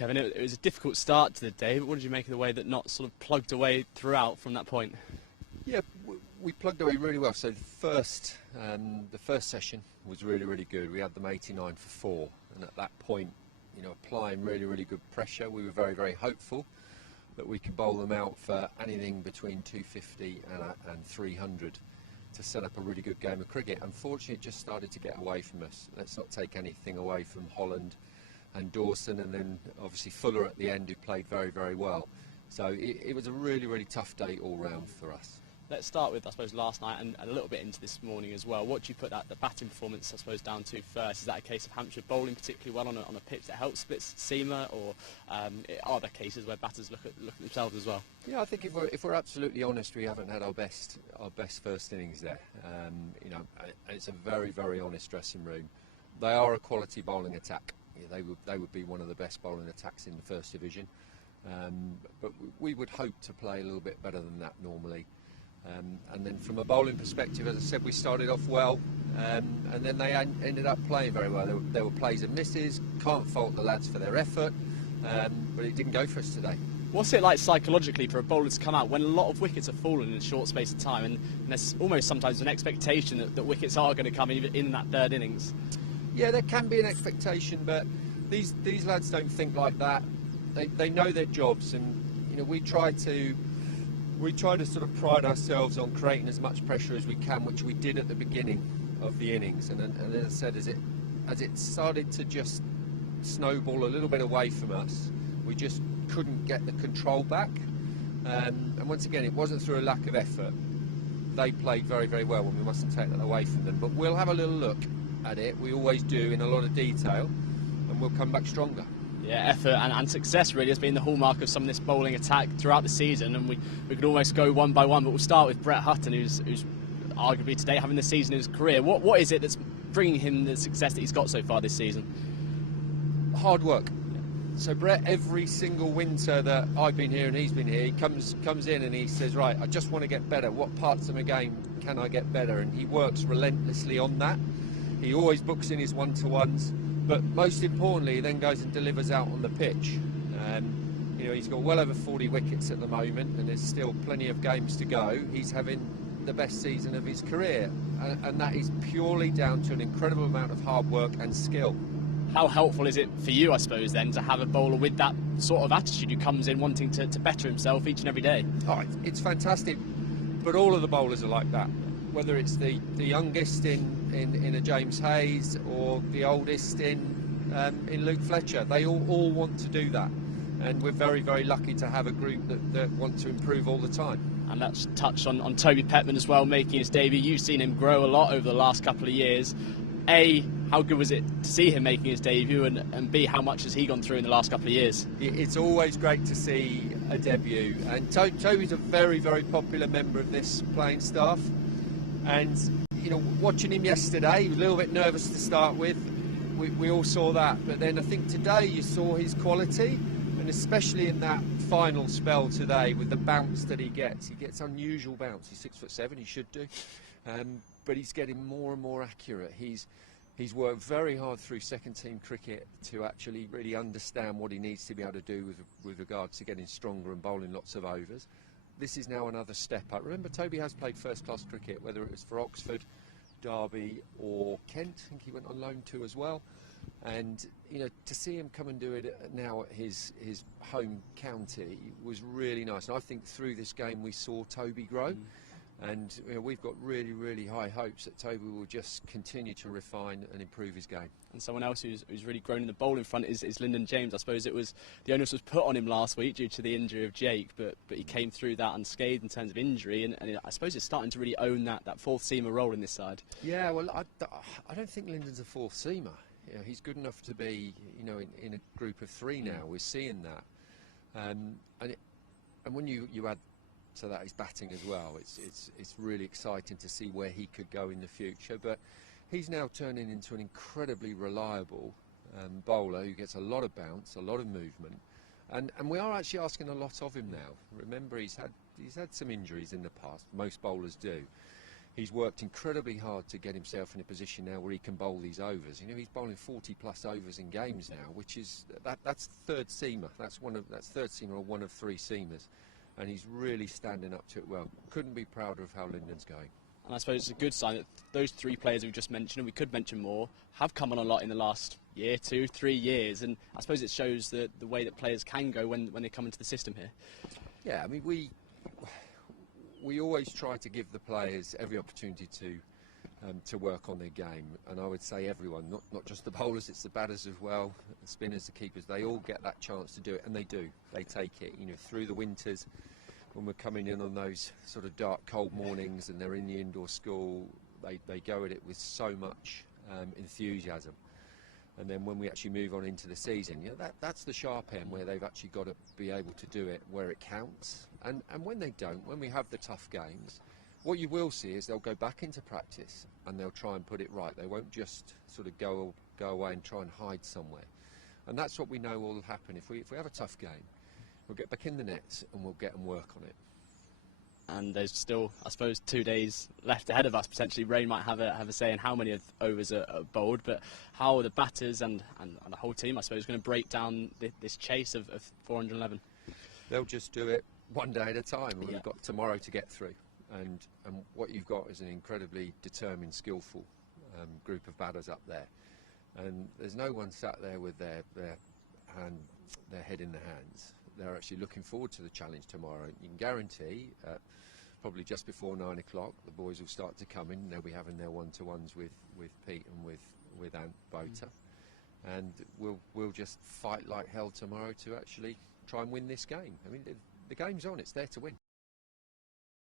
Kevin. It was a difficult start to the day, but what did you make of the way that Notts sort of plugged away throughout from that point? Yeah, we plugged away really well. So the first session was really good. We had them 89 for 4, and at that point, applying really good pressure, we were very hopeful that we could bowl them out for anything between 250 and 300 to set up a really good game of cricket. Unfortunately, it just started to get away from us. Let's not take anything away from Holland and Dawson, and then obviously Fuller at the end, who played very well. So it was a really tough day all round for us. Let's start with, I suppose, last night and a little bit into this morning as well. What do you put the batting performance, I suppose, down to first? Is that a case of Hampshire bowling particularly well on a pitch that helps split seamer, or are there cases where batters look at themselves as well? Yeah, I think if we're absolutely honest, we haven't had our best first innings there. And it's a very honest dressing room. They are a quality bowling attack. They would be one of the best bowling attacks in the First Division. But we would hope to play a little bit better than that normally. And then from a bowling perspective, as I said, we started off well, and then they ended up playing very well. There were plays and misses. Can't fault the lads for their effort, but it didn't go for us today. What's it like psychologically for a bowler to come out when a lot of wickets have fallen in a short space of time, and there's almost sometimes an expectation that wickets are going to come in that third innings? Yeah, there can be an expectation, but these lads don't think like that. They know their jobs, and we try to sort of pride ourselves on creating as much pressure as we can, which we did at the beginning of the innings. And as I said, as it started to just snowball a little bit away from us, we just couldn't get the control back. And once again, it wasn't through a lack of effort. They played very well, and we mustn't take that away from them. But we'll have a little look at it. We always do, in a lot of detail, and we'll come back stronger. Yeah, effort and success really has been the hallmark of some of this bowling attack throughout the season, and we could almost go one by one, but we'll start with Brett Hutton, who's arguably today having the season of his career. What is it that's bringing him the success that he's got so far this season? Hard work. So Brett, every single winter that I've been here and he's been here, he comes in and he says, right, I just want to get better. What parts of my game can I get better? And he works relentlessly on that. He always books in his one-to-ones. But most importantly, he then goes and delivers out on the pitch. He's got well over 40 wickets at the moment, and there's still plenty of games to go. He's having the best season of his career, and that is purely down to an incredible amount of hard work and skill. How helpful is it for you, I suppose, then, to have a bowler with that sort of attitude who comes in wanting to better himself each and every day? Oh, it's fantastic, but all of the bowlers are like that. Whether it's the youngest in a James Hayes or the oldest in Luke Fletcher, they all want to do that, and we're very lucky to have a group that want to improve all the time. And that's touched on Toby Pettman as well, making his debut. You've seen him grow a lot over the last couple of years. A, how good was it to see him making his debut, and B, how much has he gone through in the last couple of years? It's always great to see a debut, and Toby's a very popular member of this playing staff. And watching him yesterday, he was a little bit nervous to start with. We all saw that, but then I think today you saw his quality, and especially in that final spell today with the bounce that he gets unusual bounce. He's 6'7", he should do, but he's getting more and more accurate. He's worked very hard through second team cricket to actually really understand what he needs to be able to do with regards to getting stronger and bowling lots of overs. This is now another step up. Remember, Toby has played first-class cricket, whether it was for Oxford, Derby or Kent. I think he went on loan too as well. And to see him come and do it now at his home county was really nice. And I think through this game we saw Toby grow. And we've got really high hopes that Toby will just continue to refine and improve his game. And someone else who's really grown in the bowling front is Lyndon James. I suppose the onus was put on him last week due to the injury of Jake, but he came through that unscathed in terms of injury, and I suppose it's starting to really own that fourth seamer role in this side. Yeah, well, I don't think Lyndon's a fourth seamer. He's good enough to be in a group of three now. We're seeing that, and when you add to that his batting as well, it's really exciting to see where he could go in the future. But he's now turning into an incredibly reliable bowler who gets a lot of bounce, a lot of movement, and we are actually asking a lot of him now. Remember, he's had some injuries in the past. Most bowlers do. he's worked incredibly hard to get himself in a position now where he can bowl these overs. You know, he's bowling 40 plus overs in games now, which is that's third seamer. That's third seamer or one of three seamers, and he's really standing up to it well. Couldn't be prouder of how Lyndon's going. And I suppose it's a good sign that those three players we just mentioned, and we could mention more, have come on a lot in the last year, 2, 3 years. And I suppose it shows the way that players can go when they come into the system here. Yeah, I mean, we always try to give the players every opportunity to work on their game. And I would say everyone, not just the bowlers, it's the batters as well, the spinners, the keepers, they all get that chance to do it, and they do. They take it, you know, through the winters. When we're coming in on those sort of dark, cold mornings and they're in the indoor school, they go at it with so much enthusiasm. And then when we actually move on into the season, you know, that's the sharp end where they've actually got to be able to do it where it counts. And when they don't, when we have the tough games, what you will see is they'll go back into practice and they'll try and put it right. They won't just sort of go away and try and hide somewhere. And that's what we know will happen. If we have a tough game, we'll get back in the nets and we'll get and work on it. And there's still, I suppose, 2 days left ahead of us. Potentially, Rain might have a say in how many of overs are bowled, but how are the batters and the whole team, I suppose, going to break down this chase of 411? They'll just do it one day at a time. We've got tomorrow to get through, and what you've got is an incredibly determined, skillful group of batters up there, and there's no one sat there with their head in their hands. They're actually looking forward to the challenge tomorrow. You can guarantee probably just before 9 o'clock the boys will start to come in. They'll be having their one-to-ones with Pete and with Ant Boter, and we'll just fight like hell tomorrow to actually try and win this game. I mean, the game's on, it's there to win.